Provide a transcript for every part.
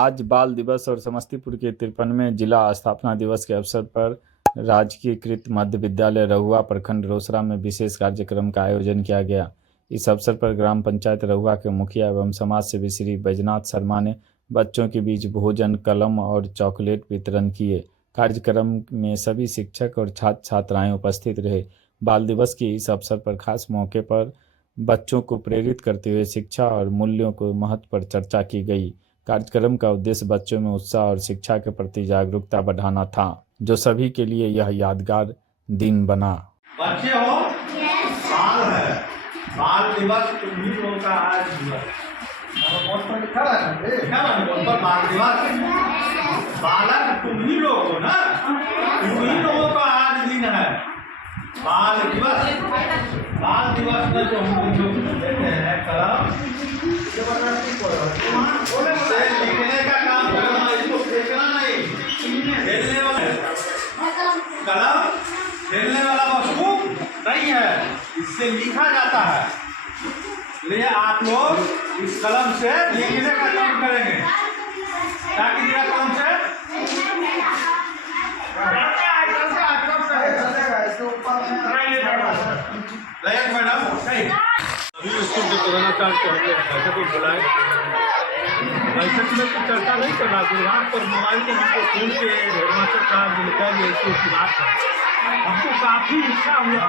आज बाल दिवस और समस्तीपुर के 53वें जिला स्थापना दिवस के अवसर पर राजकीयकृत मध्य विद्यालय रहुआ प्रखंड रोसड़ा में विशेष कार्यक्रम का आयोजन किया गया। इस अवसर पर ग्राम पंचायत रहुआ के मुखिया एवं समाज सेवी श्री बैजनाथ शर्मा ने बच्चों के बीच भोजन, कलम और चॉकलेट वितरण किए। कार्यक्रम में सभी शिक्षक और छात्र छात्राएं उपस्थित रहे। बाल दिवस के इस अवसर पर खास मौके पर बच्चों को प्रेरित करते हुए शिक्षा और मूल्यों को महत्व पर चर्चा की गई। कार्यक्रम का उद्देश्य बच्चों में उत्साह और शिक्षा के प्रति जागरूकता बढ़ाना था, जो सभी के लिए यह यादगार दिन बना। बच्चे हो, बाल है, बाल दिवस तुम्ही लोगों का आज दिवस बाल दिवस, बालक तुम्ही लोग हो ना, तुम्ही लोगों का आज दिन है बाल दिवस। बाल दिवस में जो हम जो देते हैं कलम, लिखने का काम करना, इसको फेंकना नहीं, खेलने वाला कलम खेलने वाला वस्तु नहीं है, इससे लिखा जाता है। इसलिए आप लोग इस कलम से लिखने का काम करेंगे। क्या कीजिएगा कलम से? मैडम अभी स्कूल के प्रधानाचार्य को हम लोग बैठक में बुलाए। बैठक में तो चर्चा नहीं कर रहा, विभाग पर मोबाइल को हमको फोन के हेडमास्टर साहब ने कह दिया स्कूल की बात है। हमको काफ़ी इच्छा हुआ,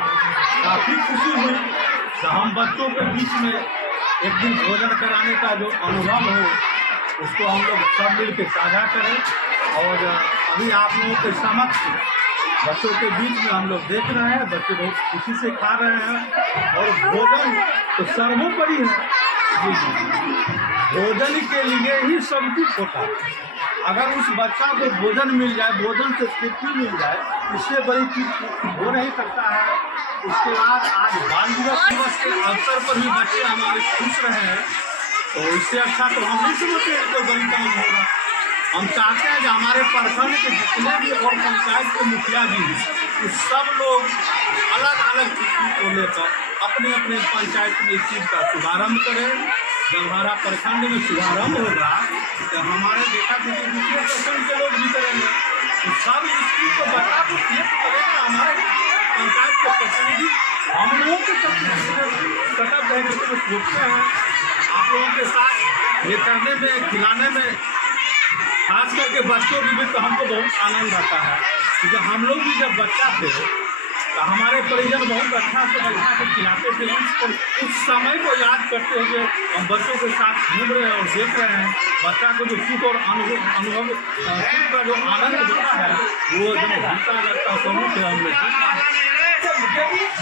काफ़ी खुशी हुई कि हम बच्चों के बीच में एक दिन भोजन कराने का जो अनुभव हो उसको हम लोग सब मिल के साझा करें। और अभी आप लोगों के समक्ष बच्चों के बीच में हम लोग देख रहे हैं, बच्चे बहुत खुशी से खा रहे हैं। और भोजन तो सर्वोपरि है, भोजन के लिए ही सब कुछ होता है। अगर उस बच्चा को भोजन मिल जाए, भोजन से तृप्ति मिल जाए, इससे बड़ी चीज हो नहीं सकता है। उसके बाद आज बाल दिवस के अवसर पर भी बच्चे हमारे खुश रहे हैं, तो इससे अच्छा तो हम नहीं समझते हैं कोई बड़ी काम होगा। हम चाहते हैं कि हमारे प्रखंड के जितने भी और पंचायत के मुखिया जी हैं, सब लोग अलग अलग चीज़ को लेकर अपने अपने पंचायत में इस चीज़ का शुभारंभ करें। जब हमारा प्रखंड में शुभारंभ होगा तो हमारे बेटा बेटी दूसरे प्रखंड के लोग भी करेंगे, तो सब इस चीज़ को बच्चा को सिलेक्ट करेगा। हमारे पंचायत के प्रतिनिधि हम लोगों के कर्तव्य है कि सोचते हैं आप लोगों के साथ ये करने में, खिलाने में, खास करके बच्चों की भी तो हमको बहुत आनंद आता है। क्योंकि हम लोग भी जब बच्चा थे तो हमारे परिजन बहुत अच्छा से बैठा के खिलाते थे। उस समय को याद करते हुए हम बच्चों के साथ घूम रहे हैं और देख रहे हैं बच्चा को जो सुख और अनुभव सुख का जो आनंद होता है वो जो भूलता जाता है समूह से हम लोग